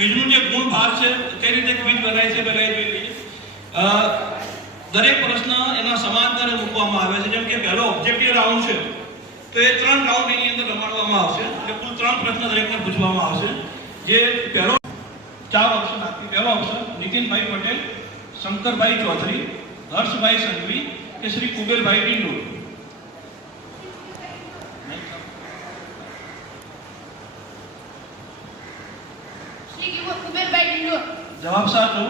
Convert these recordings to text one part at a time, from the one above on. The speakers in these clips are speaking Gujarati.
ક્વિઝનું જે ગુણ ભાગ છે કઈ રીતે ક્વિઝ બનાય છે પહેલા એ જોઈ લઈએ. દરેક પ્રશ્ન એના સમાંતરે મૂકવામાં આવે છે. જેમ કે પહેલો ઓબ્જેક્ટિવ રાઉન્ડ છે તો એ 3 રાઉન્ડ એની અંદર રમાડવામાં આવશે. એટલે કુલ 3 પ્રશ્ન દરેકને પૂછવામાં આવશે. જે પહેલો 4 ઓપ્શન આપી. પહેલો ઓપ્શન નીતિનભાઈ પટેલ, શંકરભાઈ ચૌધરી, હર્ષભાઈ સંઘવી કે શ્રી કુબેરભાઈ ડિંડોર. જવાબ સાચો.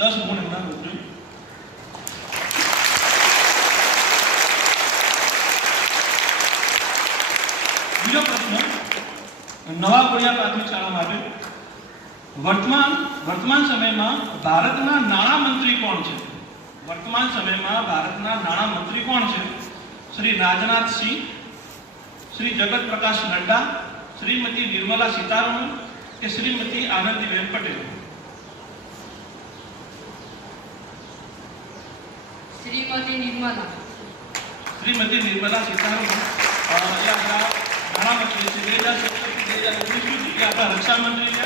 10 ગુણ એમના મૂકજો. બીજો પ્રશ્ન નવા કોળિયા પ્રાથમિક શાળા માટે. વર્તમાન સમયમાં ભારતના નાણાં મંત્રી કોણ છે? વર્તમાન સમયમાં ભારતના નાણાં મંત્રી કોણ છે? શ્રી રાજનાથ સિંહ, શ્રી જગત પ્રકાશ નડ્ડા, શ્રીમતી નિર્મલા સીતારમણ કે શ્રીમતી આનંદીબેન પટેલ. શ્રીમતી નિર્મલા સીતારમણ એ આપણા નાણામંત્રી છે. 2017 થી 2019 સુધી એ આપણા રક્ષા મંત્રી છે.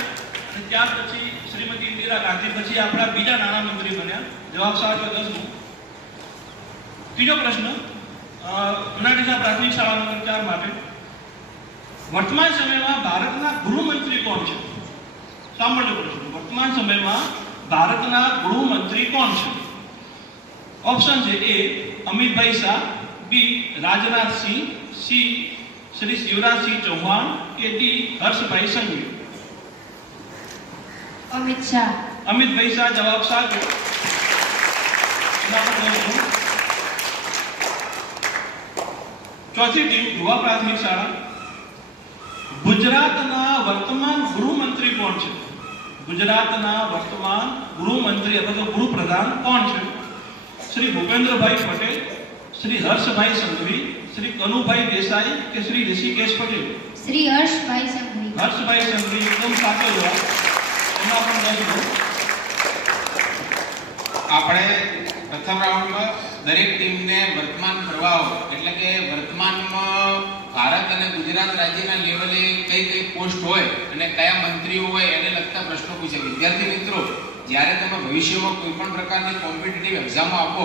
અને ત્યાર પછી શ્રીમતી ઇન્દિરા ગાંધી પછી આપણા બીજા નાણામંત્રી બન્યા. જવાબ સાચો 10 ગુણ. ત્રીજો પ્રશ્ન જુનાગઢ પ્રાથમિક શાળા નંબર 4 માટે. વર્તમાન સમયમાં ભારતના ગૃહમંત્રી કોણ છે? સાંભળજો પ્રશ્ન. વર્તમાન સમયમાં ભારતના ગૃહમંત્રી કોણ છે? ઓપ્શન છે એ અમિતભાઈ શાહ, બી રાજનાથ સિંહ, સી શ્રી શિવરાજસિંહ ચૌહાણ કે ડી હર્ષભાઈ સંઘવી. અમિત શાહ. અમિતભાઈ શાહ જવાબ સાચો. ચોથી ટીમ યુવા પ્રાથમિક શાળા. ગુજરાતના વર્તમાન ગૃહમંત્રી કોણ છે? ગુજરાતના વર્તમાન ગૃહમંત્રી અથવા તો ગૃહપ્રધાન કોણ છે? શ્રી ભૂપેન્દ્રભાઈ પટેલ, શ્રી હર્ષભાઈ સંઘવી, શ્રી કનુભાઈ દેસાઈ કે શ્રી ઋષિકેશ પટેલ. શ્રી હર્ષભાઈ સંઘવી. હર્ષભાઈ સંઘવી એકદમ સાચો જવાબ. એમાં પણ 10 ગુણ. આપણે પ્રથમ રાઉન્ડમાં દરેક ટીમને વર્તમાન પ્રવાહો એટલે કે વર્તમાનમાં ભારત અને ગુજરાત રાજ્યના લેવલે કઈ કઈ પોસ્ટ હોય અને કયા મંત્રીઓ હોય એને લગતા પ્રશ્નો પૂછે. વિદ્યાર્થી મિત્રો, જ્યારે તમે ભવિષ્યમાં કોઈ પણ પ્રકારની કોમ્પિટિટિવ એક્ઝામો આપો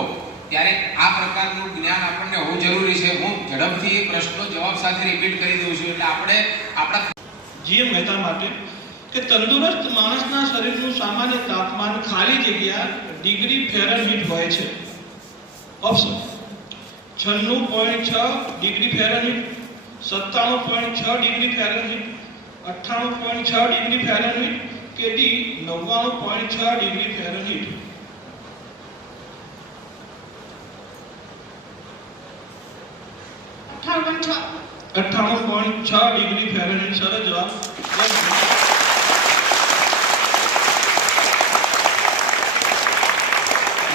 ત્યારે આ પ્રકારનું જ્ઞાન આપણને હોવું જરૂરી છે. હું ઝડપથી પ્રશ્નો જવાબ સાથે રિપીટ કરી દઉં છું એટલે આપણે આપણા જીએમ મહેતા માટે કે તંદુરસ્ત માણસના શરીરનું સામાન્ય તાપમાન ખાલી જગ્યા ડિગ્રી ફેરનહીટ હોય છે. Option 96.6 degree Fahrenheit, 97.6 degree Fahrenheit, 98.6 degree Fahrenheit કે ડી 99.6 ડિગ્રી ફેરનહીટ. અઠ્ઠાણું 98.6 ડિગ્રી ફેરનહીટ. સરસ જવાબ.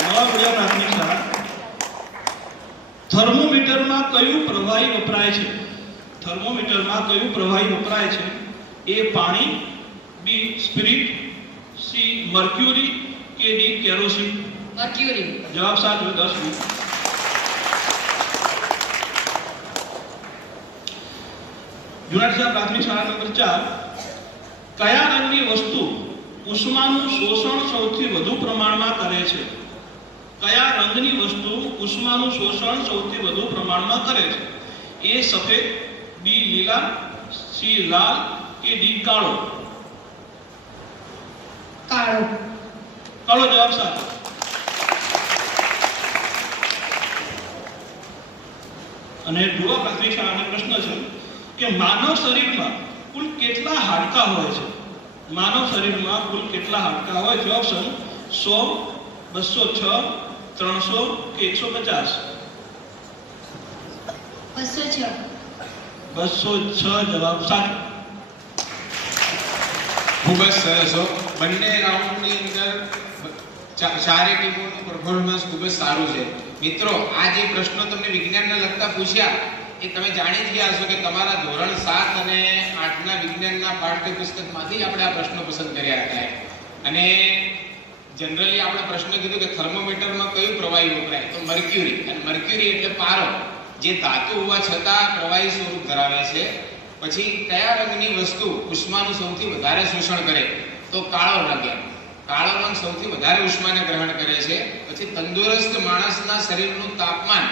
નવા કોળિયા પ્રાથમિક શાળા. થર્મોમીટરમાં કયું પ્રવાહી વપરાય છે? થર્મોમીટરમાં કયું પ્રવાહી વપરાય છે? એ પાણી, બી સ્પિરિટ, સી મર્ક્યુરી કે ડી કેરોસીન. મર્ક્યુરી. જવાબ સાચો. 10 ગુણ. જુનાગઢ પ્રાથમિક શાળા નંબર 4. કયા રંગની વસ્તુ ઉષ્માનું શોષણ સૌથી વધુ પ્રમાણમાં કરે છે? કયા રંગની વસ્તુ ઉષ્માનું શોષણ સૌથી વધુ પ્રમાણમાં કરે છે? એ સફેદ, બી લીલા, સી લાલ કે ડી કાળો. કાળો. કાળો જવાબ સાચો. અને યુવા પ્રાથમિક શાળાનો પ્રશ્ન છે કે માનવ શરીરમાં કુલ કેટલા હાડકાં હોય છે? માનવ શરીરમાં કુલ કેટલા હાડકાં હોય છે? ઓપ્શન 100, 206, 300 કે 150. 206. 206 જવાબ સાચો. ખૂબ જ સરસ હો. બંને રાઉન્ડની અંદર ચારે ટીમોનું પરફોર્મન્સ ખૂબ જ સારું છે. મિત્રો, આ જે પ્રશ્નો તમને વિજ્ઞાનને લગતા પૂછ્યા એ તમે જાણી જ ગયા છો કે તમારા ધોરણ 7 અને 8ના વિજ્ઞાનના પાઠ્યપુસ્તકમાંથી જ આપણે આ પ્રશ્નો પસંદ કર્યા હતા. અને જનરલી આપણે પ્રશ્ન કીધું કે થર્મોમીટરમાં કયું પ્રવાહી વપરાય? તો મર્ક્યુરી. અને મર્ક્યુરી એટલે પારો, જે ધાતુ હોવા છતાં પ્રવાહી સ્વરૂપ ધરાવે છે. પછી કયા રંગની વસ્તુ ઉષ્માનું સૌથી વધારે શોષણ કરે? તો કાળો રંગ એમ. કાળો રંગ સૌથી વધારે ઉષ્માને ગ્રહણ કરે છે. પછી તંદુરસ્ત માણસના શરીરનું તાપમાન,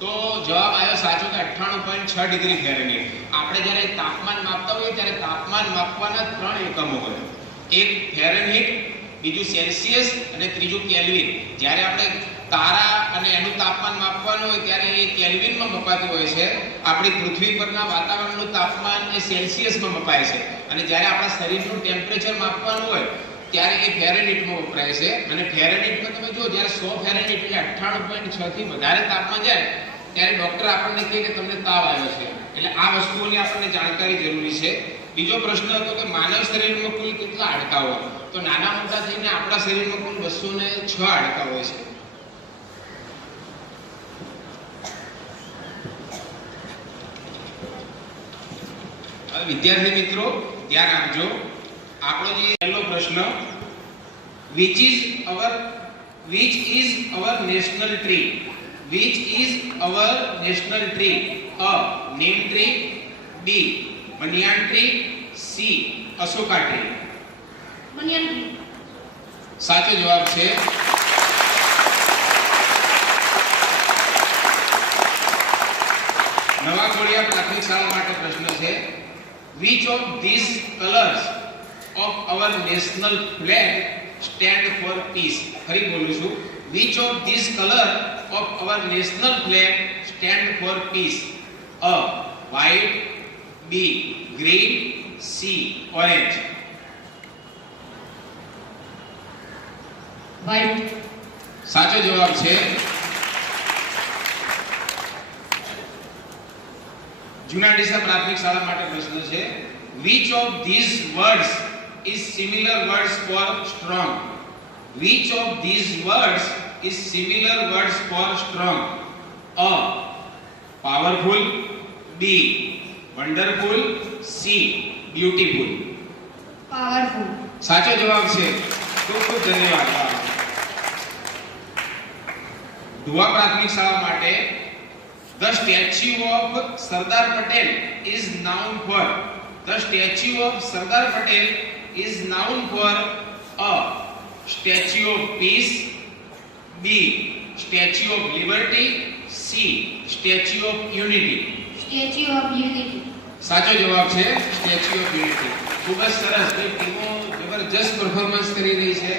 તો જવાબ આવ્યો સાચો કે 98.6 ડિગ્રી ફેરનહીટ. આપણે જ્યારે તાપમાન માપતા હોઈએ ત્યારે તાપમાન માપવાના 3 એકમો હોય. એક ફેરનહીટ, બીજું સેલ્સિયસ અને ત્રીજું કેલ્વિન. જ્યારે આપણે તારા અને એનું તાપમાન માપવાનું હોય ત્યારે એ કેલ્વિનમાં મપાતું હોય છે. આપણી પૃથ્વી પરના વાતાવરણનું તાપમાન એ સેલ્સિયસમાં મપાય છે. અને જ્યારે આપણા શરીરનું ટેમ્પરેચર માપવાનું હોય ત્યારે એ ફેરનહીટમાં વપરાય છે. અને ફેરનહીટમાં તમે જો જ્યારે 100 ફેરનહીટ એટલે 98.6 થી વધારે તાપમાન જાય ત્યારે ડોક્ટર આપણને કહે કે તમને તાવ આવ્યો છે. એટલે આ વસ્તુઓની આપણને જાણકારી જરૂરી છે. બીજો પ્રશ્ન હતો કે માનવ શરીરમાં કુલ કેટલા હાડકાં હોય? તો નાના મોટા થઈને આપણા શરીરમાં કુલ 206 હાડકાં હોય છે. હવે વિદ્યાર્થી મિત્રો ધ્યાન આપજો. આપણો જે પહેલો પ્રશ્ન, which is our national tree? Which is our national tree? A. Neem tree. B. Banyan tree. C. Ashoka tree. Banyan tree. સાચો જવાબ છે નવા કોળિયા પ્રાથમિક શાળા માટે પ્રશ્ન છે, which of these colors of our national flag stand for peace? ફરી બોલું છું, which of these color of our national flag stand for peace? A. White. B. Green. C. Orange. White. સાચો જવાબ છે જૂના ડીસા પ્રાથમિક શાળા માટે પ્રશ્ન છે, which of these words is similar words for strong? Which of these words is similar words for strong? A. Powerful. B. Wonderful. C. Beautiful. Powerful. સાચો જવાબ છે. ખૂબ ખૂબ ધન્યવાદ. ધુવા પ્રાથમિક શાળા માટે, the statue of Sardar Patel is known for. The statue of Sardar Patel is known for A. Statue of Peace. B. Statue of Liberty. C. Statue of Unity. Statue of Unity. સાચો જવાબ છે સ્ટેચ્યુ ઓફ યુનિટી. ખૂબ જ સરસ. બે ટીમો જબરજસ્ત પરફોર્મન્સ કરી રહી છે.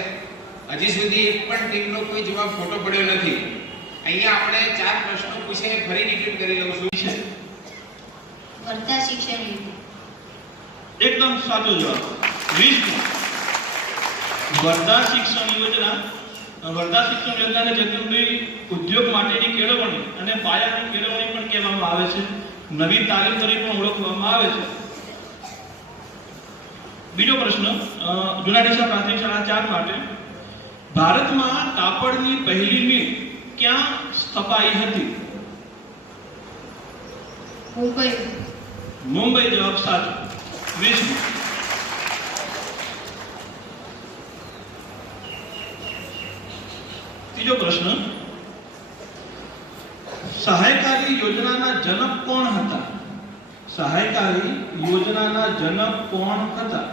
હજી સુધી એક પણ ટીમનો કોઈ જવાબ ખોટો પડ્યો નથી. અહીંયા આપણે 4 પ્રશ્નો પૂછે, ફરી રિપીટ કરી લઉં છું. વર્ધા શિક્ષણ નીતિ. એકદમ સાચો જવાબ. 20 વર્ધા શિક્ષણ યોજના. વર્ધા શિક્ષણ યોજનાને જગદંભાઈ ઉદ્યોગ માટેની કેળવણી અને પાયાની કેળવણી પણ કહેવામાં આવે છે. નવી તાલીમ તરીકે પણ ઓળખવામાં આવે છે. બીજો પ્રશ્ન જૂના ડીસા પ્રાથમિક શાળા 4 માટે, ભારતમાં કાપડની પહેલી મિલ ક્યાં સ્થપાઈ હતી? મુંબઈ. મુંબઈ જવાબ સાચો. 20. ત્રીજો પ્રશ્ન, સહાયકારી યોજનાના જનક કોણ હતા? સહાયકારી યોજનાના જનક કોણ હતા?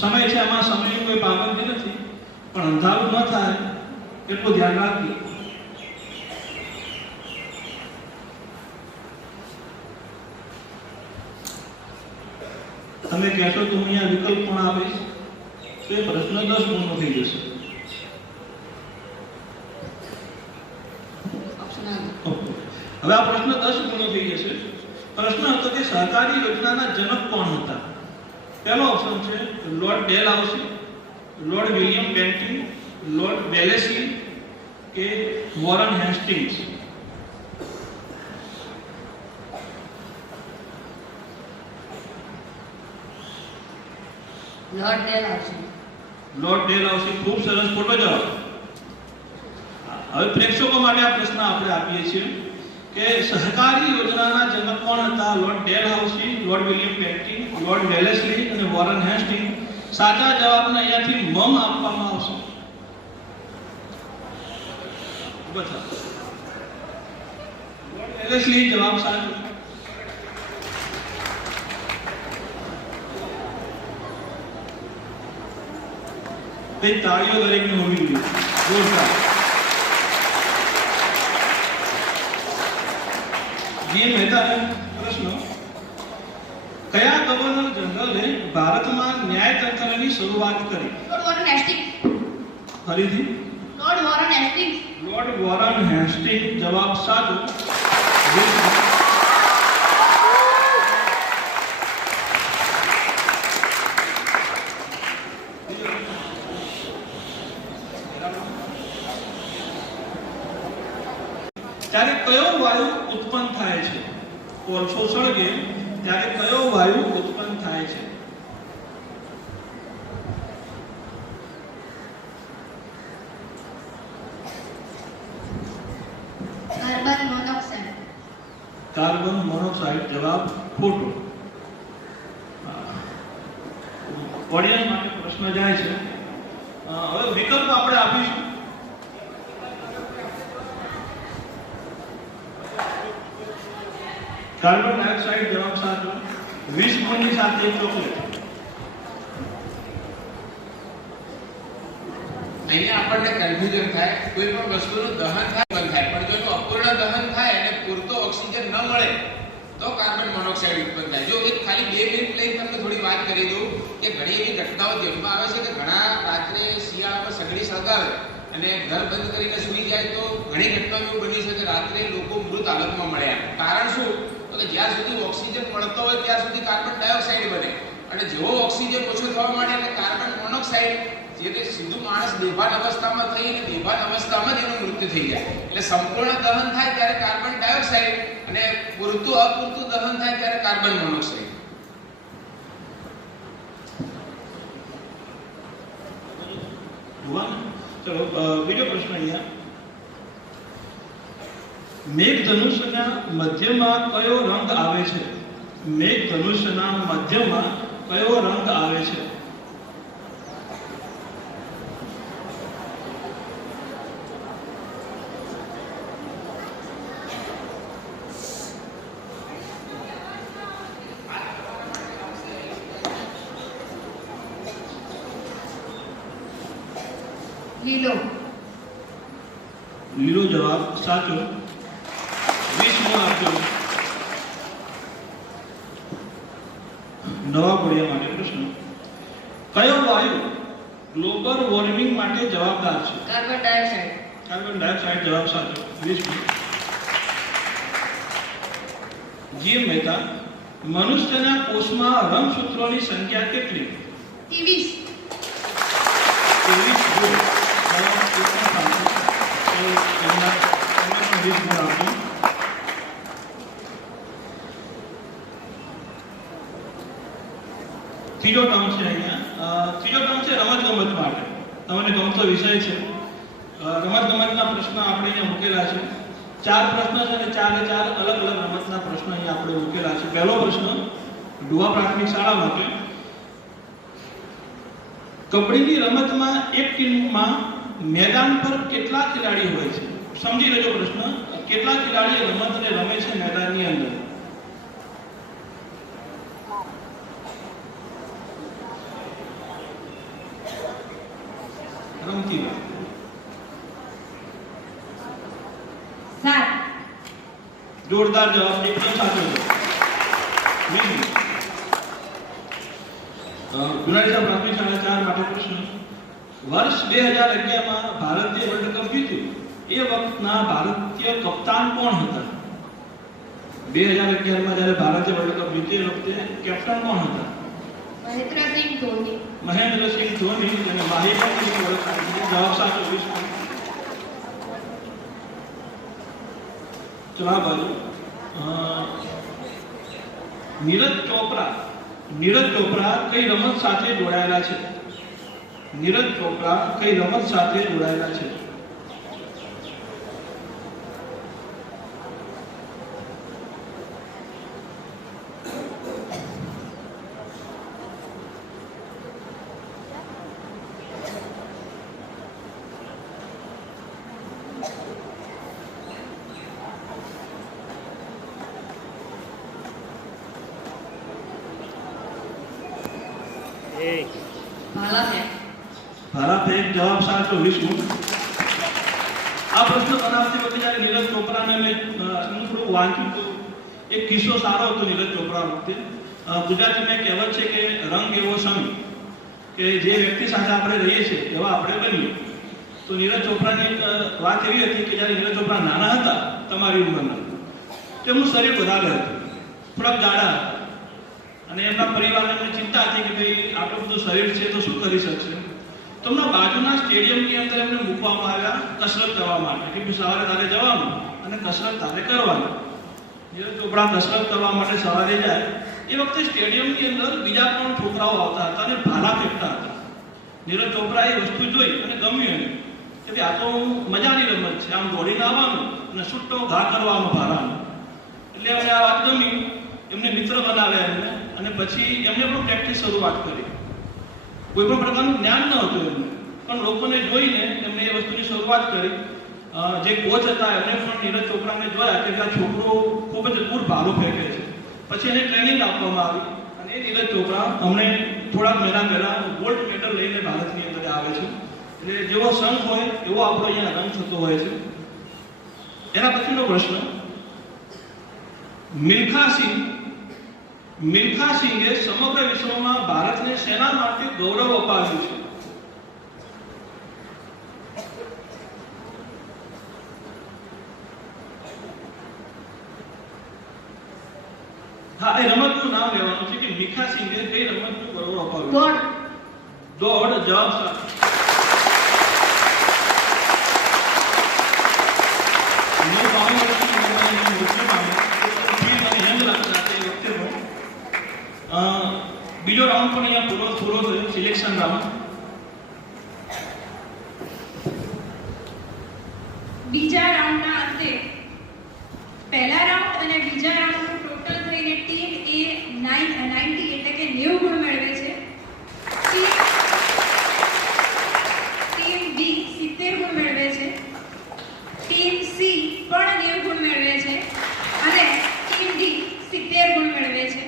સમય છે, આમાં સમયની કોઈ પાબંદી નથી, પણ અંધારું ન થાય એટલું ધ્યાન રાખજો. તમે કહેશો તો હું અહીંયા વિકલ્પ પણ આપીશ તો એ પ્રશ્ન 10 પૂર્ણ થઈ જશે. હવે આ પ્રશ્ન 10 પૂર્ણ થઈ જશે. પ્રશ્ન હતો કે સહકારી યોજનાના જનક કોણ હતા? પહેલો ઓપ્શન છે lord Dalhousie, lord William Bentinck, lord Wellesley કે Warren Hastings. Lord Dalhousie. Lord Dalhousie. ખૂબ સરસ, ખોટો જવાબ. હવે પ્રેક્ષકો માટે આ પ્રશ્ન આપણે આપીએ છીએ કે સહકારી યોજનાના જનક કોણ હતા? Lord Dalhousie, lord William Bentinck, lord Wellesley અને વોરન હેસ્ટિંગ. સાચા જવાબને અહીંયાથી મમ આપવામાં આવશે. પેલેસલી જવાબ સાચો. તે તાળીઓ દરેકને હોવી જોઈએ. જોરદાર. જે મહેતાનો પ્રશ્ન, કયા ગવર્નર જનરલે ભારતમાં ન્યાયતંત્રની શરૂઆત કરી? Lord Warren Hastings. ફરીથી lord Warren Hastings. Lord Warren Hastings. જવાબ સાચો. ત્યારે કયો વાયુ ઉત્પન્ન થાય છે? કોલસો સળગે ત્યારે કયો વાયુ ઉત્પન્ન થાય છે? Carbon monoxide. Carbon monoxide. જવાબ ખોટો. ઓડિયન્સ માટે પ્રશ્ન જાય છે. હવે વિકલ્પ આપણે આપીશું. Carbon dioxide. જવાબ સાચો. 20 ગુણની સાથે ચોકલેટ. અહીંયા આપણને કન્ફ્યુઝન થાય, કોઈ પણ વસ્તુનું દહન થાય બંધ થાય, પણ જો એનું અપૂર્ણ દહન થાય અને પૂરતો ઓક્સિજન ન મળે તો કાર્બન મોનોક્સાઇડ ઉત્પન્ન થાય. જો એક ખાલી 2 મિનિટ લઈને તમને થોડી વાત કરી દઉં કે ઘણી એવી ઘટનાઓ ધ્યાનમાં આવે છે કે ઘણા રાત્રે શિયાળામાં સગડી સળગાવે અને ઘર બંધ કરીને સૂઈ જાય તો ઘણી ઘટનાઓ એવું બની છે કે રાત્રે લોકો મૃત હાલતમાં મળ્યા. કારણ શું? તો કે જ્યાં સુધી ઓક્સિજન મળતો હોય ત્યાં સુધી કાર્બન ડાયોક્સાઇડ બને, અને જેવો ઓક્સિજન ઓછો થવા માંડે એટલે કાર્બન મોનોક્સાઇડ, જે તે સીધું માણસ બેભાન અવસ્થામાં થઈને બેભાન અવસ્થામાં જ એનું મૃત્યુ થઈ જાય. એટલે સંપૂર્ણ દહન થાય ત્યારે કાર્બન ડાયોક્સાઇડ અને પૂરતું અપૂરતું દહન થાય ત્યારે કાર્બન મોનોક્સાઇડ. ચલો બીજો પ્રશ્ન અહીંયા. મેઘધનુષ્યના મધ્યમાં કયો રંગ આવે છે? મેઘધનુષ્યના મધ્યમાં કયો રંગ આવે છે? લીલો. લીલો. જવાબ સાચો. 20 ગુણ આપજો. નવા ઘોડિયા માટે પ્રશ્ન, કયો વાયુ ગ્લોબલ વોર્મિંગ માટે જવાબદાર છે? Carbon dioxide. Carbon dioxide. જવાબ સાચો. 20 ગુણ. જી મહેતા, મનુષ્યના કોષમાં રંગસૂત્રોની સંખ્યા કેટલી? 23. 23 ગુણ. જવાબ એકદમ સાચો. તો એમના 20 ગુણ આપજો. ત્રીજો ટર્મ છે અહીંયા. ત્રીજો ટર્મ છે રમત ગમત માટે. તમને ગમતો વિષય છે. રમત ગમતના પ્રશ્ન આપણે અહીંયા મૂકેલા છે. 4 પ્રશ્ન છે અને 4 અલગ અલગ રમતના પ્રશ્ન અહીંયા આપણે મૂકેલા છે. પહેલો પ્રશ્ન ડુઆ પ્રાથમિક શાળા માટે. કબડ્ડીની રમતમાં એક ટીમમાં મેદાન પર કેટલા ખેલાડી હોય છે? સમજી લેજો પ્રશ્ન. કેટલા ખેલાડીઓ રમતને રમે છે મેદાનની અંદર? રમતી વાત. 7. જોરદાર જવાબ. એકદમ સાચો જવાબ. ગુનાડીસા પ્રાથમિક શાળા 4 માટે પ્રશ્ન, વર્ષ 2011માં ભારતીય વર્લ્ડ કપ જીત્યું એ વખતના ભારતીય કપ્તાન કોણ હતા? 2011માં જ્યારે ભારતીય વર્લ્ડ કપ જીત્યું એ વખતે કેપ્ટન કોણ હતા? મહેન્દ્રસિંહ ધોની. મહેન્દ્રસિંહ ધોની. અને માહિતી જવાબ સાચો. 20 ગુણ. ચલો આ બાજુ નીરજ ચોપરા. નીરજ ચોપરા કઈ રમત સાથે જોડાયેલા છે? નીરજ ચોપરા કઈ રમત સાથે જોડાયેલા છે? ભાલા ફેંક. ભાલા ફેંક જવાબ સાચો 20 ગુણ. આ પ્રશ્ન બનાવતી વખતે જ્યારે નીરજ ચોપરાને મેં થોડું વાંચ્યું તો એક કિસ્સો સારો હતો નીરજ ચોપરા વખતે. ગુજરાતીમાં કહેવત છે કે રંગ એવો સંગ, કે જે વ્યક્તિ સાથે આપણે રહીએ છીએ એવા આપણે બનીએ. તો નીરજ ચોપરાની એક વાત એવી હતી કે જ્યારે નીરજ ચોપરા નાના હતા, તમારી ઉંમરના, તેમનું શરીર વધારે હતું, થોડાક જાડા હતા, અને એમના પરિવારને એમને ચિંતા હતી કે ભાઈ આટલું બધું શરીર છે તો શું કરી શકશે. તો એમના બાજુના સ્ટેડિયમની અંદર એમને મૂકવામાં આવ્યા કસરત કરવા માટે, કે સવારે તારે જવાનું અને કસરત તારે કરવાની. નીરજ ચોપરા કસરત કરવા માટે સવારે જાય એ વખતે સ્ટેડિયમની અંદર બીજા પણ છોકરાઓ આવતા હતા અને ભાલા ફેંકતા હતા. નીરજ ચોપરાએ એ વસ્તુ જોઈ અને ગમ્યું એને કે ભાઈ આ તો મજાની રમત છે, આમ દોડીને આવવાનું અને છૂટો ઘા કરવાનો ભાલાનો. એટલે એમને આ વાત ગમી, એમને મિત્ર બનાવ્યા એમને, અને પછી એમને પણ પ્રેક્ટિસ શરૂઆત કરી. કોઈ પણ પ્રકારનું જ્ઞાન ન હતું એમને, પણ લોકોને જોઈને એમને એ વસ્તુની શરૂઆત કરી. જે કોચ હતા એમને પણ નીરજ ચોપરાને જોયા કે આ છોકરો ખૂબ જ દૂર ભાલો ફેંકે છે. પછી એને ટ્રેનિંગ આપવામાં આવી અને એ નીરજ ચોપરા અમને થોડા મહિના પહેલા ગોલ્ડ મેડલ લઈને ભારતની અંદર આવે છે. એટલે જેવો સંઘ હોય એવો આપણો અહીંયા રંગ થતો હોય છે. એના પછીનો પ્રશ્ન, મિલ્ખા સિંઘે સમગ્ર વિશ્વમાં ભારતને સેના માટે ગૌરવ અપાવ્યું છે? હા, એ રમતનું નામ લેવાનું છે કે મિલ્ખા સિંઘે કઈ રમતનું ગૌરવ અપાવ્યું? દોડ. જવાબ સાચો. બીજો રાઉન્ડ પણ અહીંયા પૂરો થયો, સિલેક્શન રાઉન્ડ. બીજા રાઉન્ડના અંતે પહેલા રાઉન્ડ અને બીજા રાઉન્ડનું ટોટલ થઈને ટીમ એ 90 એટલે કે 90 ગુણ મેળવે છે. ટીમ બી 70 ગુણ મેળવે છે. ટીમ સી પણ 90 ગુણ મેળવે છે અને ટીમ ડી 70 ગુણ મેળવે છે.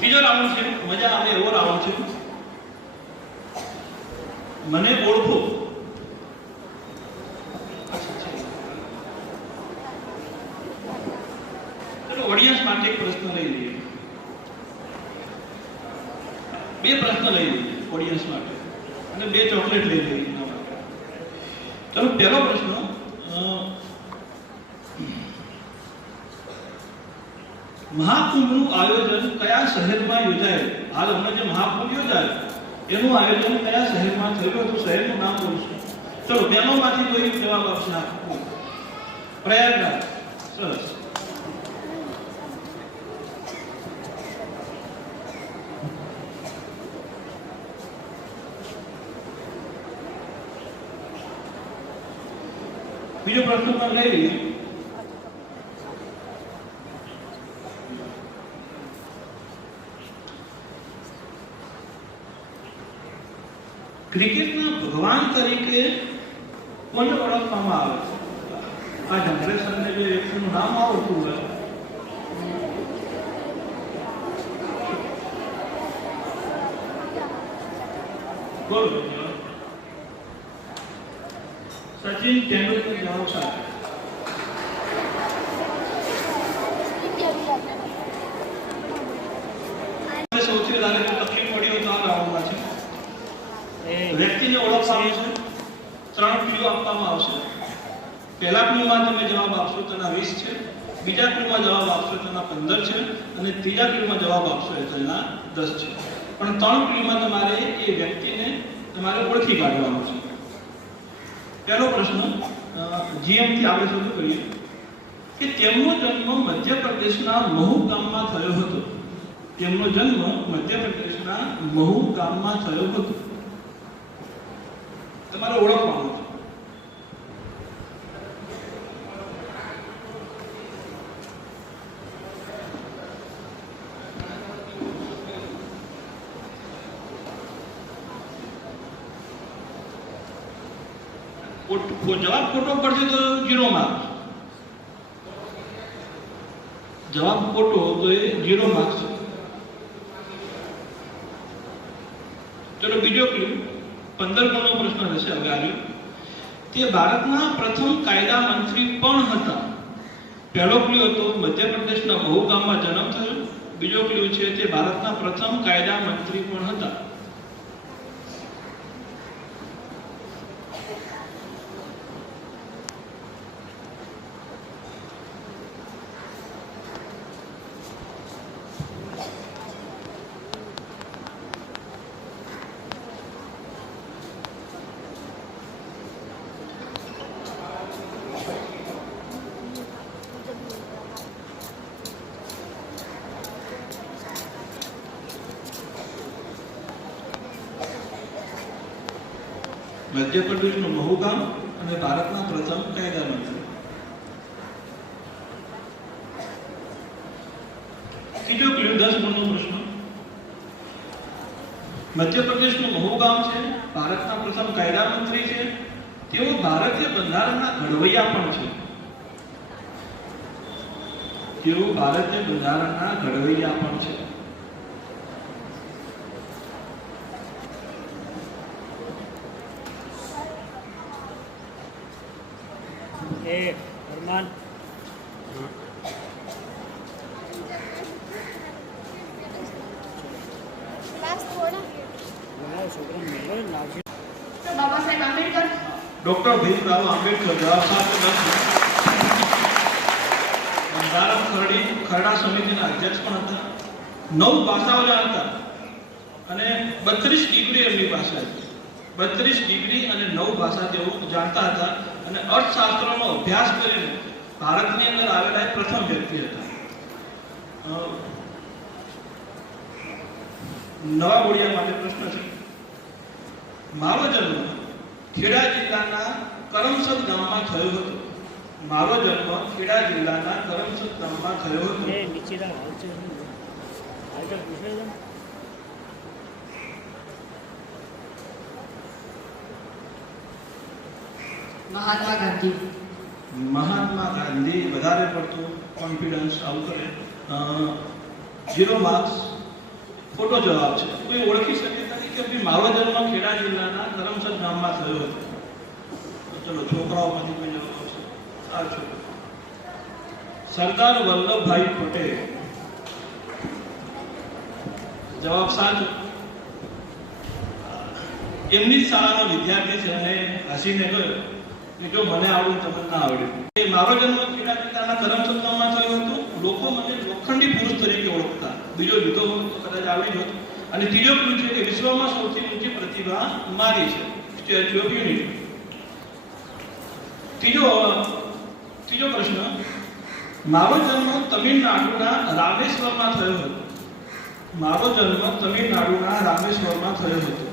બીજો રાઉન્ડ છે, મજા આવે એવો રાઉન્ડ છે. મને ઓળખો. ચલો ઓડિયન્સ માટે એક પ્રશ્ન લઈ લઈએ. બે પ્રશ્ન લઈ લઈએ ઓડિયન્સ માટે અને 2 ચોકલેટ લઈ લઈએ એના માટે. ચલો પહેલો પ્રશ્ન, મહાકુંભનું આયોજન કયા શહેરમાં યોજાયું? હાલ હમણાં જે મહાકુંભ યોજાયું એનું આયોજન કયા શહેરમાં થયું હતું? શહેરનું નામ બોલશું. ચલો બેનોમાંથી કોઈ જવાબ આપશે? પ્રયાગરાજ. સરસ. બીજો પ્રશ્ન પણ લઈ લઈએ. ક્રિકેટના ભગવાન તરીકે કોને ઓળખવામાં આવે છે? આ જનરેશનને જો વ્યક્તિનું નામ આવડતું હોય, બોલો. સચિન તેંડુલકર. જવાબ સાચો. સૌથી વધારે તકલીફ પડી હોય તો આ રાઉન્ડમાં છે. વ્યક્તિને ઓળખવામાં છે. 3 ક્લુ આપવામાં આવશે. પહેલા ક્લુમાં તમે જવાબ આપશો તેના 20 છે, બીજા ક્લુમાં જવાબ આપશો તેના 15 છે, અને ત્રીજા ક્લુમાં જવાબ આપશો તેના 10 છે. પણ 3 ક્લુમાં તમારે એ વ્યક્તિને તમારે ઓળખી કાઢવાનું છે. પહેલો પ્રશ્ન જીએમ થી આપણે શરૂ કરીએ કે તેમનો જન્મ મધ્યપ્રદેશના મહુ ગામમાં થયો હતો. તેમનો જન્મ મધ્યપ્રદેશના મહુ ગામમાં થયો હતો. તમારે ઓળખવાનું છે. જવાબ ખોટો પડશે તો 0 માર્ક. જવાબ ખોટો તો એ 0 માર્ક્સ છે. ચલો બીજો ક્લુ, 15 ગુણનો પ્રશ્ન રહેશે હવે આવ્યો. તે ભારતના પ્રથમ કાયદા મંત્રી પણ હતા. પહેલો ક્લુ હતો મધ્યપ્રદેશના મહુ ગામમાં જન્મ થયો. બીજો ક્લુ છે તે ભારતના પ્રથમ કાયદા મંત્રી પણ હતા. મધ્યપ્રદેશનું મહુ ગામ અને ભારતના પ્રથમ કાયદા મંત્રી. ત્રીજો ક્લુ 10 ગુણનો પ્રશ્ન. મધ્યપ્રદેશનું મહુ ગામ છે, ભારતના પ્રથમ કાયદા મંત્રી છે, તેઓ ભારતીય બંધારણના ઘડવૈયા પણ છે. તેઓ ભારતીય બંધારણના ઘડવૈયા પણ છે. फरमान તો બાબા સાહેબ આંબેડકર. ડોક્ટર ભીમરાવ આંબેડકર. જવાબ સાચો નથી. બંધારણ ખરડા સમિતિના અધ્યક્ષ પણ હતા. 9 ભાષાઓ જાણતા અને 32 ડિગ્રી એમની પાસે હતી. 32 ડિગ્રી અને 9 ભાષા તેઓ જાણતા હતા અને અર્થશાસ્ત્રનો અભ્યાસ કરીને ભારતની અંદર આવેલા એક પ્રથમ વ્યક્તિ હતા. નવા બોડિયા માટે પ્રશ્ન છે. મારો જન્મ ખેડા જિલ્લાના કરમસદ ગામમાં થયો હતો. મારો જન્મ ખેડા જિલ્લાના કરમસદ ગામમાં થયો હતો. ये नीचे का हाल से आजकल पूछे थे મહાત્મા ગાંધી. મહાત્મા ગાંધી. વધારે પડતું કોન્ફિડન્સ આવું કરે. 0 માર્ક્સ. ખોટો જવાબ છે. કોઈ ઓળખી શકે ખરી કે ભાઈ મારો જન્મ ખેડા જિલ્લાના કરમસદ ગામમાં થયો હતો? ચલો છોકરાઓમાંથી કોઈ જવાબ આવશે. આ છોકરો સરદાર વલ્લભભાઈ પટેલ. જવાબ સાચો. એમની જ શાળાનો વિદ્યાર્થી છે અને હસીને કહ્યું કે જો મને આવડ્યું તમને ના આવડ્યું. એ મારો જન્મ ખેડા જિલ્લાના કરમસદ ગામમાં થયો હતો. લોકો મને લોખંડી પુરુષ તરીકે ઓળખતા. બીજો લીધો હોત તો કદાચ આવડી હોત. અને ત્રીજો ક્લુ છે કે વિશ્વમાં સૌથી ઊંચી પ્રતિભા મારી છે, સ્ટેચ્યુ ઓફ યુનિટી. ત્રીજો પ્રશ્ન. મારો જન્મ તમિલનાડુના રામેશ્વરમાં થયો હતો. મારો જન્મ તમિલનાડુના રામેશ્વરમાં થયો હતો.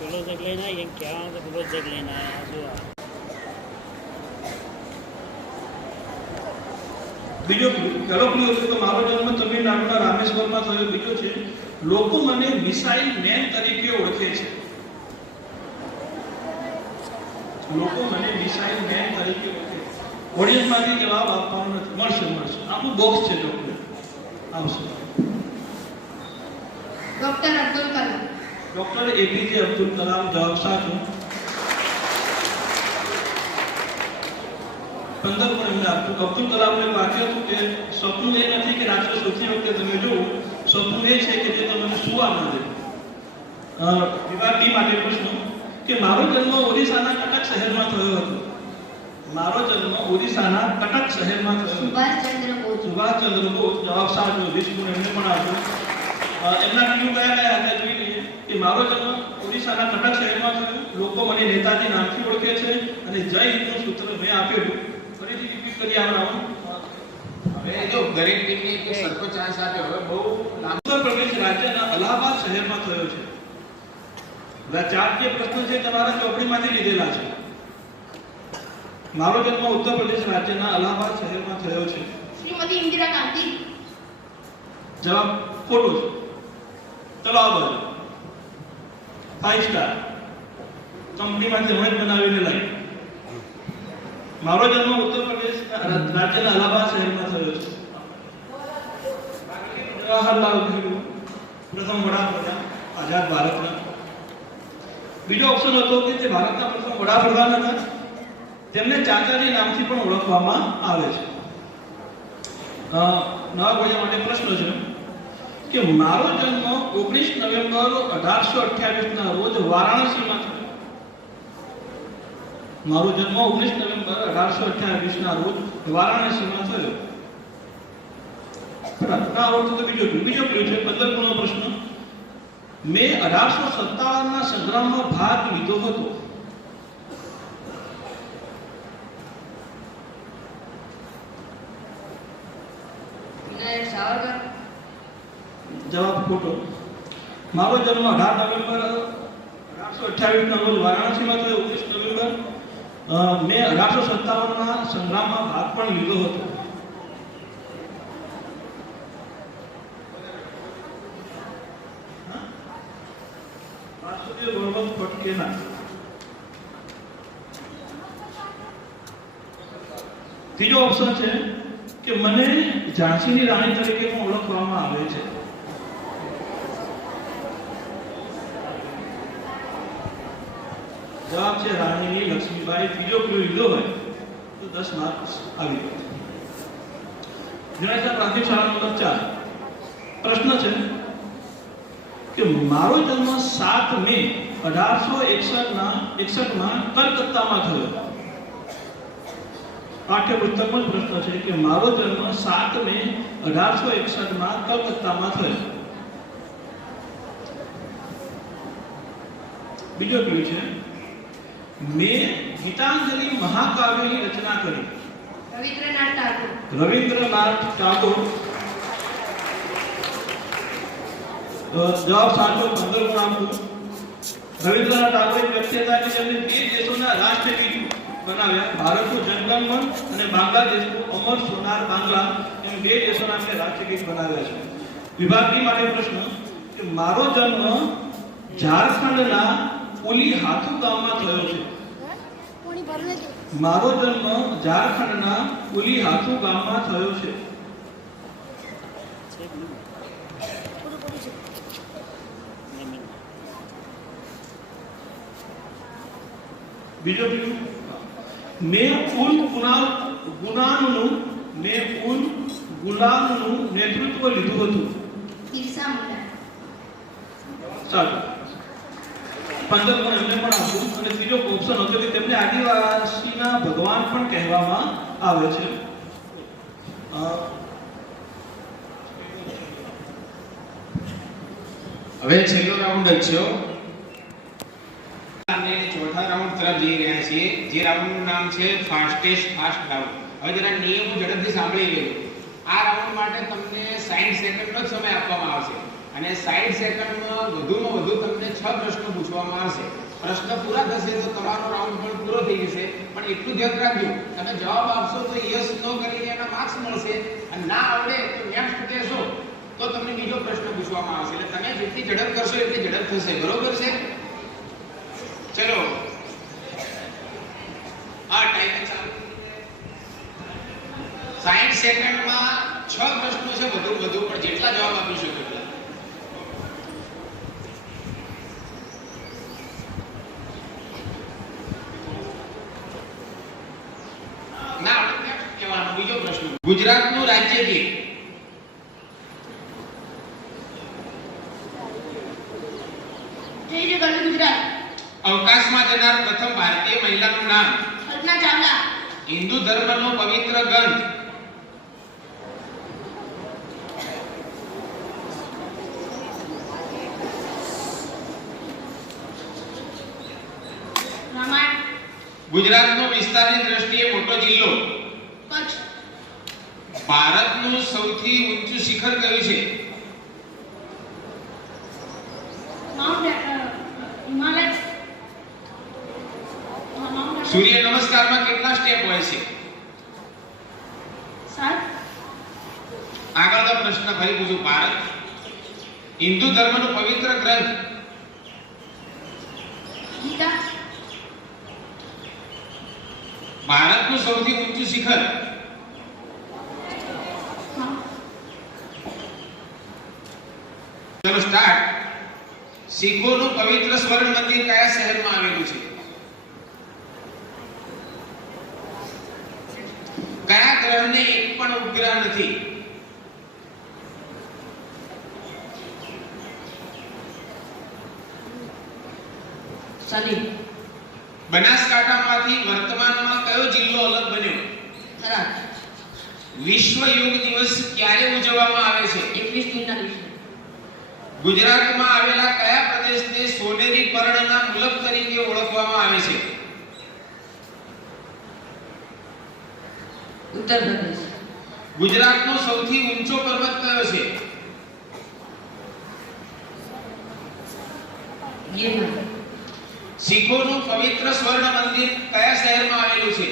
पेलो जग लेना ये क्या पेलो जग लेना है जो બીજો પહેલો ક્લુ હતો કે મારો જન્મ તમિલનાડુના રામેશ્વરમાં થયો. બીજો છે લોકો મને મિસાઇલ મેન તરીકે ઓળખે છે. લોકો મને મિસાઇલ મેન તરીકે ઓળખે છે. ઓડિયન્સમાંથી જવાબ આપવાનો નથી. મળશે. આનું બોક્સ છે. ડોક્ટર આવશે. Doctor Abdul Kalam. Doctor APJ Abdul Kalam. જવાબ સાચો. 15 પણ એમને આપતું. અબ્દુલ કલામનું એક વાક્ય હતું કે સપનું એ નથી કે રાત્રે સૌથી વખતે તમે જુઓ, સપનું એ છે કે જે તમને સુવા ન દે. વિભાગ ડી માટે પ્રશ્ન કે મારો જન્મ ઓડિશાના કટક શહેરમાં થયો હતો. મારો જન્મ ઓડિશાના કટક શહેરમાં થયો હતો. સુભાષચંદ્ર બોઝ. સુભાષચંદ્ર બોઝ. જવાબ સાચો. 20 ગુણ એમને પણ આપ્યો. એમના ક્લુ કયા હતા જોઈ લઈએ કે મારો જન્મ ઓડિશાના કટક શહેરમાં થયો. લોકો મને નેતાજી નામથી ઓળખે છે અને જય હિન્દનું સૂત્ર મેં આપેલું. ફરીથી રિપીટ કરી આવડાવું. હવે જો દરેક ટીમને એક સરખો ચાન્સ આપ્યો. હવે બહુ ઉત્તર પ્રદેશ રાજ્યના અલ્હાબાદ શહેરમાં થયો છે. બધા 4 જે પ્રશ્નો છે તમારા ચોપડીમાંથી લીધેલા છે. મારો જન્મ ઉત્તર પ્રદેશ રાજ્યના અલ્હાબાદ શહેરમાં થયો છે. શ્રીમતી ઇન્દિરા ગાંધી. જવાબ ખોટો છે. ચલો આ બાજુ 5 સ્ટાર કંપનીમાંથી હમણાં જ બનાવીને લાવી. મારો જન્મ ઉત્તર પ્રદેશ રાજ્યના અલ્હાબાદ શહેરમાં થયો છે. જવાહરલાલ નહેરુ પ્રથમ વડાપ્રધાન આઝાદ ભારતના. બીજો ઓપ્શન હતો કે તે ભારતના પ્રથમ વડાપ્રધાન હતા. તેમને ચાચાજી નામથી પણ ઓળખવામાં આવે છે. નવા ભણ્યા માટે પ્રશ્ન છે કે મારો જન્મ 19 નવેમ્બર 1828 ના રોજ વારાણસીમાં થયો. મારો જન્મ 19 નવેમ્બર 1828 ના રોજ વારાણસીમાં થયો. ના આવડતું તો બીજો ક્લુ છે 15 ગુણનો પ્રશ્ન. મેં 1857 ના સંગ્રામમાં ભાગ લીધો હતો. વિનાયક સાવરકર. જવાબ ખોટો. મારો જન્મ 18 નવેમ્બર 1828 ના રોજ વારાણસીમાં થયો. 19 નવેમ્બર મેં 1857 ના સંગ્રામમાં ભાગ પણ લીધો હતો. વાસુદેવ ગૌરવ ફટકેના. ત્રીજો ઓપ્શન છે કે મને ઝાંસીની રાણી તરીકે પણ ઓળખવામાં આવે છે. જવાબ છે રાણીની લક્ષ્મીબાઈ. ત્રીજો ક્લુ લીધો હોય તો 10 માર્ક્સ આવી જાય. જણાતા પ્રાથમિક શાળા નંબર 4. પ્રશ્ન છે કે મારો જન્મ 7 મે 1861 માં કલકત્તામાં થયો. પાઠ્યપુસ્તકમાં પ્રશ્ન છે કે મારો જન્મ 7 મે 1861 માં કલકત્તામાં થયો. બીજો ક્લુ છે મેં ગીતાંજલિ મહાકાવ્યની રચના કરી. રવિન્દ્રનાથ ટાગોર. રવિન્દ્રનાથ ટાગોર. જવાબ સાચો. 15 ગુણ આપું. રવિન્દ્રનાથ ટાગોર એક વ્યક્તિ હતા કે જેમને બે દેશોના રાષ્ટ્રગીત બનાવ્યા. ભારતનું જનગણ મન અને બાંગ્લાદેશનું અમર સોનાર બાંગ્લા એમ બે દેશોના આપણે રાષ્ટ્રગીત બનાવ્યા છે. વિભાગની માટે પ્રશ્ન કે મારો જન્મ ઝારખંડના ઉલી હાથુ ગામમાં થયો છે. મારો જન્મ ઝારખંડના ઉલી હાથુ ગામમાં થયો છે. બીજો ક્લુ મેં ઉલ ગુલામનું નેતૃત્વ લીધું હતું. બિરસા મુંડા. ચાલો 15 ગુણ એમને પણ આપું. અને ત્રીજો ઓપ્શન હતો કે તેમને આદિવાસીના ભગવાન પણ કહેવામાં આવે છે. હવે છેલ્લો રાઉન્ડ જ છે. અને ચોથા રાઉન્ડ તરફ જઈ રહ્યા છીએ, જે રાઉન્ડનું નામ છે ફાસ્ટેસ્ટ ફાસ્ટ રાઉન્ડ. હવે જરા નિયમો ઝડપથી સાંભળી લેજો. આ રાઉન્ડ માટે તમને 60 સેકન્ડનો જ સમય આપવામાં આવશે અને 60 સેકન્ડમાં વધુમાં વધુ તમને 6 પ્રશ્નો પૂછવામાં આવશે. પ્રશ્ન પૂરા થશે તો તમારો રાઉન્ડ પણ પૂરો થઈ જશે. પણ એટલું ધ્યાન રાખજો, તમે જવાબ આપશો તો યસ નો કરીને એના માર્ક્સ મળશે અને ના આવડે તો નેક્સ્ટ કહેશો તો તમને બીજો પ્રશ્ન પૂછવામાં આવશે. એટલે તમે જેટલી ઝડપ કરશો એટલી ઝડપ થશે. બરોબર છે? ચલો આ ટાઈમ ચાલુ. 60 સેકન્ડમાં 6 પ્રશ્નો છે. વધુ પણ જેટલા જવાબ આપી શકો એટલા. ના આપણે કહેવાનો બીજો પ્રશ્ન. ગુજરાતનું રાજ્ય ગીત. જય જય ગરવી ગુજરાત. અવકાશમાં જનાર પ્રથમ ભારતીય મહિલાનું નામ. કલ્પના ચાવલા. હિન્દુ ધર્મનો પવિત્ર ગ્રંથ. રામાયણ. ગુજરાતનો વિસ્તારની દ્રષ્ટિએ મોટો જિલ્લો. કચ્છ. ભારતનું સૌથી ઊંચું શિખર કયું છે? હિમાલય. સૂર્ય નમસ્કારમાં કેટલા સ્ટેપ હોય છે? 7. આગળનો પ્રશ્ન ફરી પૂછું. ભારત હિન્દુ ધર્મનો પવિત્ર ગ્રંથ. ગીતા. ભારતનું સૌથી ઊંચું શિખર. ચલો સ્ટાર્ટ. શીખોનું પવિત્ર સ્વર્ણ મંદિર કયા શહેરમાં આવેલું છે? કયા ગ્રહને એક પણ ઉપગ્રહ નથી? શનિ. બનાસકાંઠામાંથી વર્તમાનમાં કયો જિલ્લો અલગ બન્યો? થરાદ. વિશ્વ યોગ દિવસ ક્યારે ઉજવવામાં આવે છે? 21 જૂનના દિવસે. ગુજરાતમાં આવેલા કયા પ્રદેશને સોનેરી પર્ણના મુલક તરીકે ઓળખવામાં આવે છે? ઉત્તર પ્રદેશ. ગુજરાતનો સૌથી ઊંચો પર્વત કયો છે? ગિરનાર. શીખોનું પવિત્ર સ્વર્ણ મંદિર કયા શહેરમાં આવેલું છે?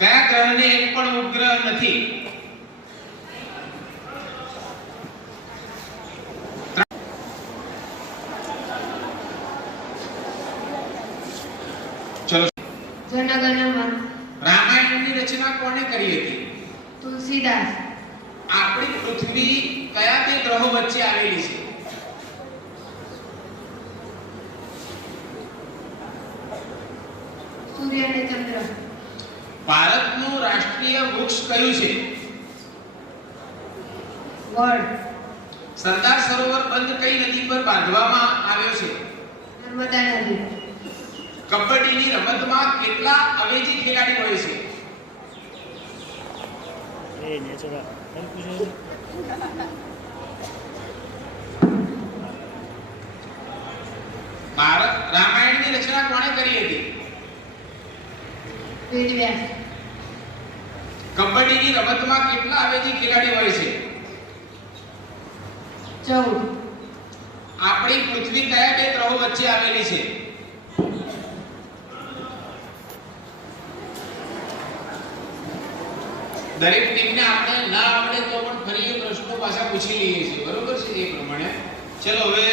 કયા ગ્રહને એક પણ ઉપગ્રહ નથી? ચલો. જનગણમન. રામાયણની રચના કોણે કરી હતી? તુલસીદાસ. આપણી પૃથ્વી કયા બે ગ્રહો વચ્ચે આવેલી છે? સૂર્ય અને ચંદ્ર. ભારતનું રાષ્ટ્રીય વૃક્ષ કયું છે? વડ. સરદાર સરોવર બંધ કઈ નદી પર બાંધવામાં આવ્યો છે? નર્મદા નદી. કબડ્ડીની રમતમાં કેટલા અવેજી ખેલાડી હોય છે? એ નેચરલ તમે પૂછો ભારત રામાયણની રચના કોણે કરી હતી? વેદવ્યાસ. કબડ્ડીની રમતમાં કેટલા અવેજી ખેલાડી હોય છે? 14. આપણી પૃથ્વી કયા બે ગ્રહો વચ્ચે આવેલી છે? દરેક ટીમને આપણે ના આવડે તો પણ ફરી એ પ્રશ્નો પાછા પૂછી લઈએ છીએ, બરોબર છે? એ પ્રમાણે ચલો હવે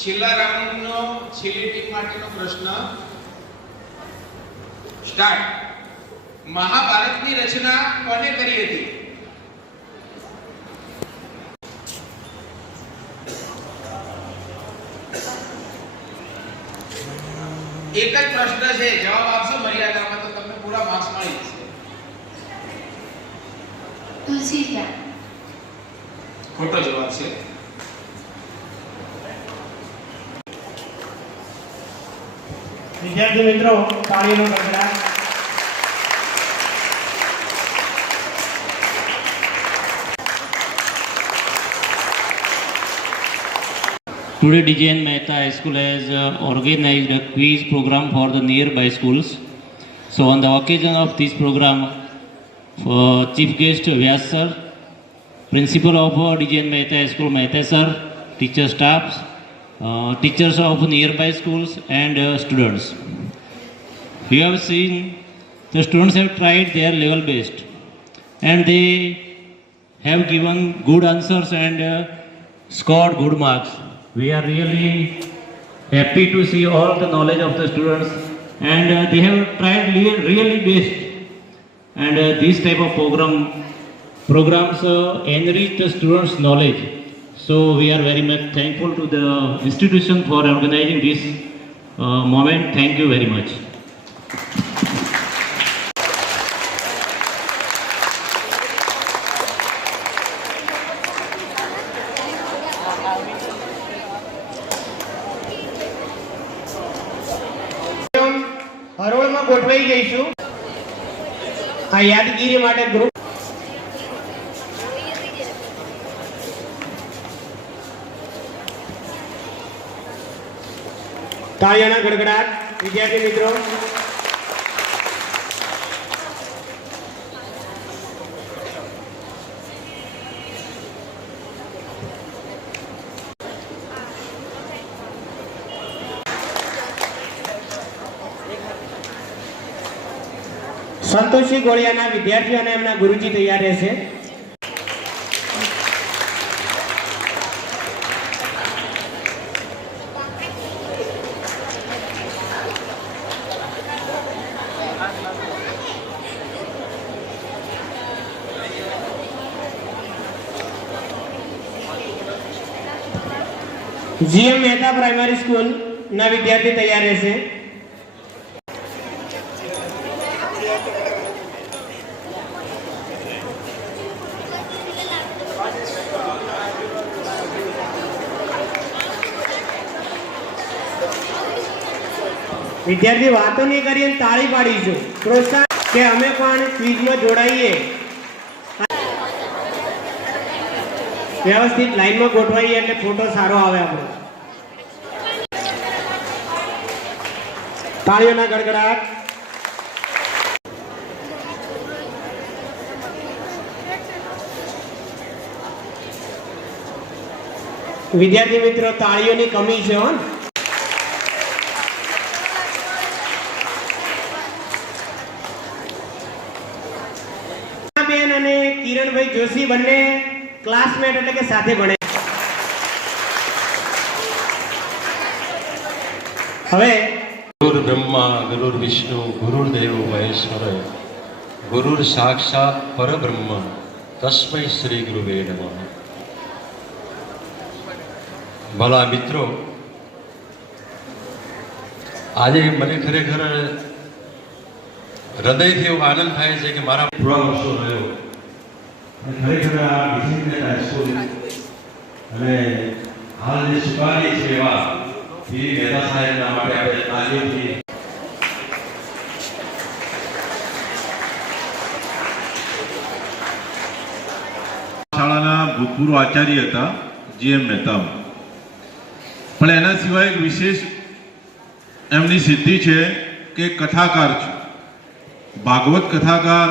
છેલ્લા રાઉન્ડનો છેલ્લી ટીમ માટેનો પ્રશ્ન સ્ટાર્ટ. મહાભારતની રચના કોને કરી હતી? એક જ પ્રશ્ન છે, જવાબ આપશો મર્યાદામાં તો તમને પૂરા માર્ક્સ મળી જશે. તુલસીદાસ. ખોટો જવાબ છે. વિદ્યાર્થી મિત્રો, તાળીનો ગડગડાટ. Today, DJN Mehta High School has organized a quiz program for the nearby schools. So, on the occasion of this program, Chief Guest Vyas Sir, Principal of DJN Mehta High School, Mehta Sir, teacher staffs, teachers of nearby schools and students. We have seen the students have tried their level best and they have given good answers and scored good marks. We are really happy to see all the knowledge of the students and they have tried really best. And this type of programs enrich the students' knowledge. So we are very much thankful to the institution for organizing this moment. Thank you very much. હરોળમાં ગોઠવાઈ જઈશું. આ યાદગીરી માટે ગ્રુપ તાળીઓના ગડગડાટ. વિદ્યાર્થી મિત્રો, સંતોષી ગોળિયાના વિદ્યાર્થીઓ અને એમના ગુરુજી તૈયાર રહેશે. જીએમ મહેતા પ્રાઇમરી સ્કૂલ ના વિદ્યાર્થી તૈયાર રહેશે. વિદ્યાર્થી વાતો નહીં કરીને તાળી પાડીશું. પ્રોત્સાહન કે અમે પણ ક્વિઝમાં જોડાઈએ, વ્યવસ્થિત લાઈનમાં ગોઠવાઈએ એટલે ફોટો સારો આવે આપણો. તાળીઓના ગડગડાટ. વિદ્યાર્થી મિત્રો, તાળીઓની કમી છે હો. બેન અને કિરણભાઈ જોશી બંને ક્લાસમેટ એટલે કે સાથે ભણે. હવે ગુરુ બ્રહ્મા ગુરુર વિષ્ણુ ગુરુર્દેવ મહેશ્વર ગુરુર સાક્ષાત પરબ્રહ્મ તસ્મૈ શ્રી ગુરુવે નમઃ. ભલા મિત્રો, આજે મને ખરેખર હૃદયથી એવો આનંદ થાય છે કે મારા થોડા વર્ષો રહ્યો અને ખરેખર આ વિજયનગર હાઈસ્કૂલ અને હાલ જે સુકાની છે એવા શ્રી મહેતા સાહેબના માટે આપણે તાલીમથી શાળાના ભૂતપૂર્વ આચાર્ય હતા જીએમ મહેતા. પણ એના સિવાય એક વિશેષ એમની સિદ્ધિ છે કે કથાકાર છે, ભાગવત કથાકાર